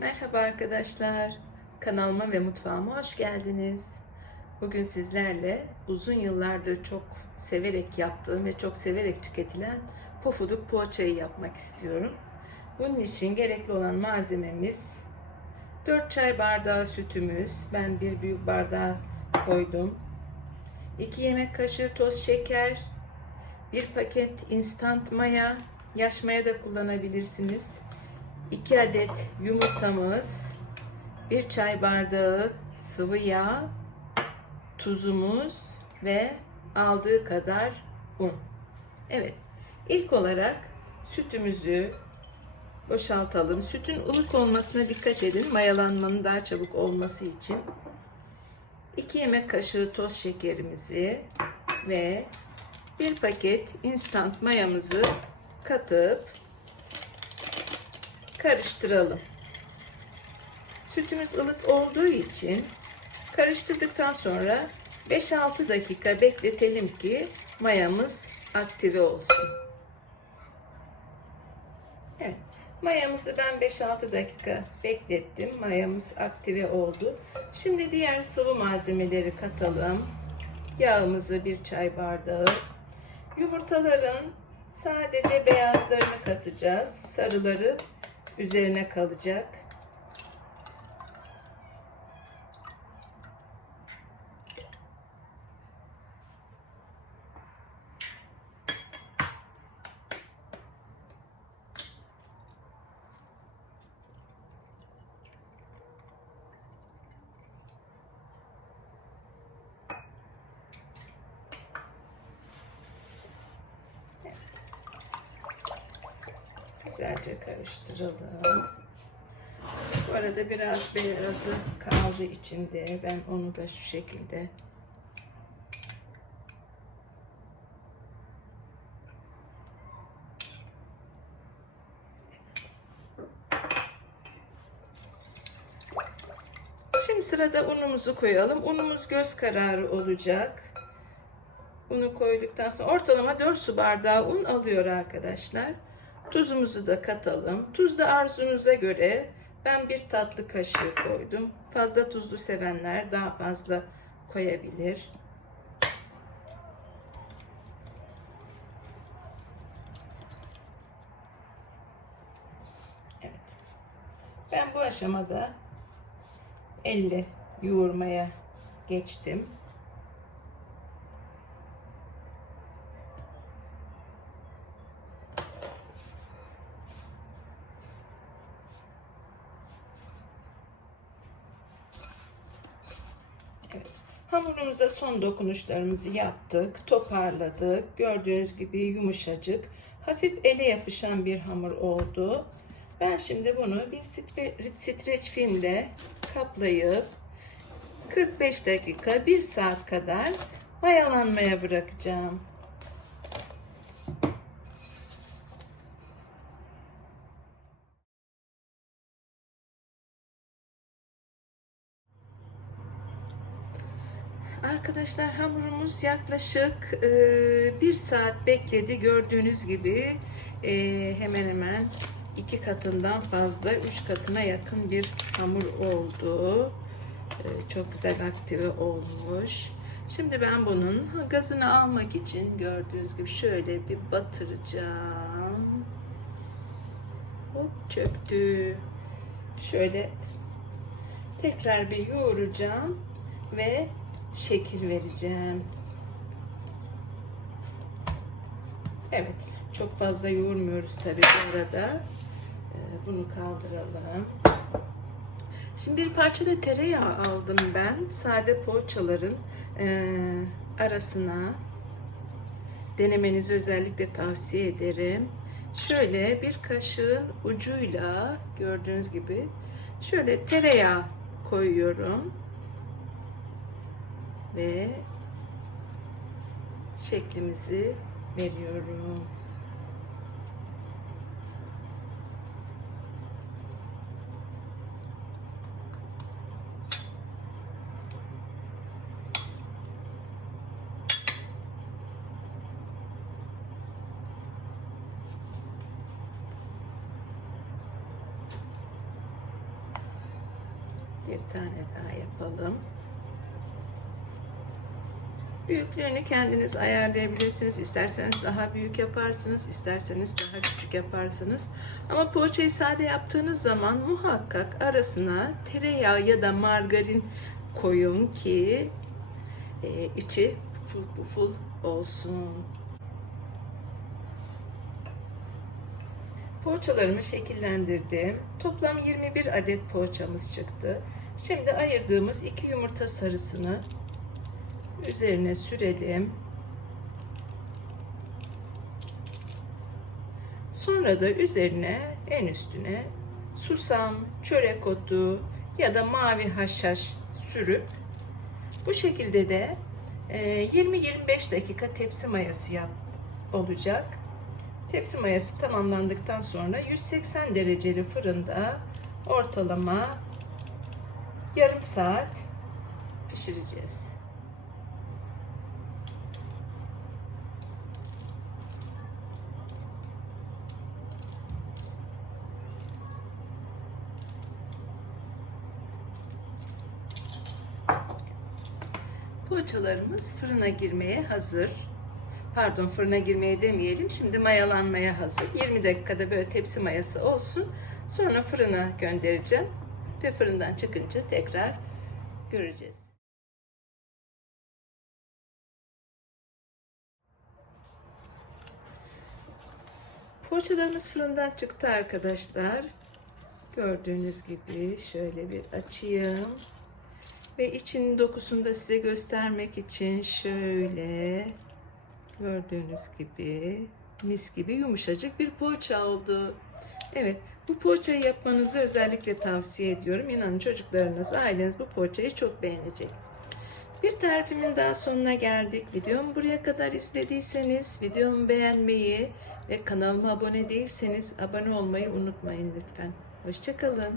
Merhaba arkadaşlar. Kanalıma ve mutfağıma hoş geldiniz. Bugün sizlerle uzun yıllardır çok severek yaptığım ve çok severek tüketilen pofuduk poğaçayı yapmak istiyorum. Bunun için gerekli olan malzememiz 4 çay bardağı sütümüz. Ben bir büyük bardağı koydum. 2 yemek kaşığı toz şeker, 1 paket instant maya, yaş maya da kullanabilirsiniz. 2 adet yumurtamız, 1 çay bardağı sıvı yağ, tuzumuz ve aldığı kadar un. Evet, ilk olarak sütümüzü boşaltalım. Sütün ılık olmasına dikkat edin. Mayalanmanın daha çabuk olması için. 2 yemek kaşığı toz şekerimizi ve 1 paket instant mayamızı katıp karıştıralım. Sütümüz ılık olduğu için karıştırdıktan sonra 5-6 dakika bekletelim ki mayamız aktive olsun. Evet. Mayamızı ben 5-6 dakika beklettim. Mayamız aktive oldu. Şimdi diğer sıvı malzemeleri katalım. Yağımızı bir çay bardağı. Yumurtaların sadece beyazlarını katacağız. Sarıları üzerine kalacak. Güzelce karıştıralım. Bu arada biraz beyazı kaldı içinde. Ben onu da şu şekilde Şimdi sırada unumuzu koyalım. Unumuz göz kararı olacak. Unu koyduktan sonra ortalama 4 su bardağı un alıyor arkadaşlar. Tuzumuzu da katalım. Tuz da arzunuza göre ben bir tatlı kaşığı koydum. Fazla tuzlu sevenler daha fazla koyabilir. Evet. Ben bu aşamada elle yoğurmaya geçtim. Hamurumuza son dokunuşlarımızı yaptık, toparladık. Gördüğünüz gibi yumuşacık, hafif ele yapışan bir hamur oldu. Ben şimdi bunu bir stre- streç filmle kaplayıp 45 dakika, 1 saat kadar mayalanmaya bırakacağım. Arkadaşlar hamurumuz yaklaşık e, bir saat bekledi. Gördüğünüz gibi e, hemen hemen iki katından fazla, üç katına yakın bir hamur oldu. E, çok güzel aktive olmuş. Şimdi ben bunun gazını almak için gördüğünüz gibi şöyle bir batıracağım. Hop çöktü. Şöyle tekrar bir yoğuracağım ve şekil vereceğim. Evet, çok fazla yoğurmuyoruz tabii bu arada. Ee, bunu kaldıralım. Şimdi bir parça da tereyağı aldım ben. Sade poğaçaların e, arasına denemenizi özellikle tavsiye ederim. Şöyle bir kaşığın ucuyla gördüğünüz gibi şöyle tereyağı koyuyorum ve şeklimizi veriyorum. Bir tane daha yapalım. Büyüklüğünü kendiniz ayarlayabilirsiniz. İsterseniz daha büyük yaparsınız, isterseniz daha küçük yaparsınız. Ama poğaçayı sade yaptığınız zaman muhakkak arasına tereyağı ya da margarin koyun ki e, içi puful puful olsun. Poğaçalarımı şekillendirdim. Toplam 21 adet poğaçamız çıktı. Şimdi ayırdığımız iki yumurta sarısını üzerine sürelim. Sonra da üzerine en üstüne susam, çörek otu ya da mavi haşhaş sürüp bu şekilde de e, 20-25 dakika tepsi mayası yap olacak. Tepsi mayası tamamlandıktan sonra 180 dereceli fırında ortalama yarım saat pişireceğiz. Poğaçalarımız fırına girmeye hazır. Pardon fırına girmeye demeyelim. Şimdi mayalanmaya hazır. 20 dakikada böyle tepsi mayası olsun. Sonra fırına göndereceğim. Ve fırından çıkınca tekrar göreceğiz. Poğaçalarımız fırından çıktı arkadaşlar. Gördüğünüz gibi şöyle bir açayım. Ve için dokusunu da size göstermek için şöyle gördüğünüz gibi mis gibi yumuşacık bir poğaça oldu. Evet bu poğaçayı yapmanızı özellikle tavsiye ediyorum. İnanın çocuklarınız, aileniz bu poğaçayı çok beğenecek. Bir tarifimin daha sonuna geldik. Videomu buraya kadar izlediyseniz videomu beğenmeyi ve kanalıma abone değilseniz abone olmayı unutmayın lütfen. Hoşçakalın.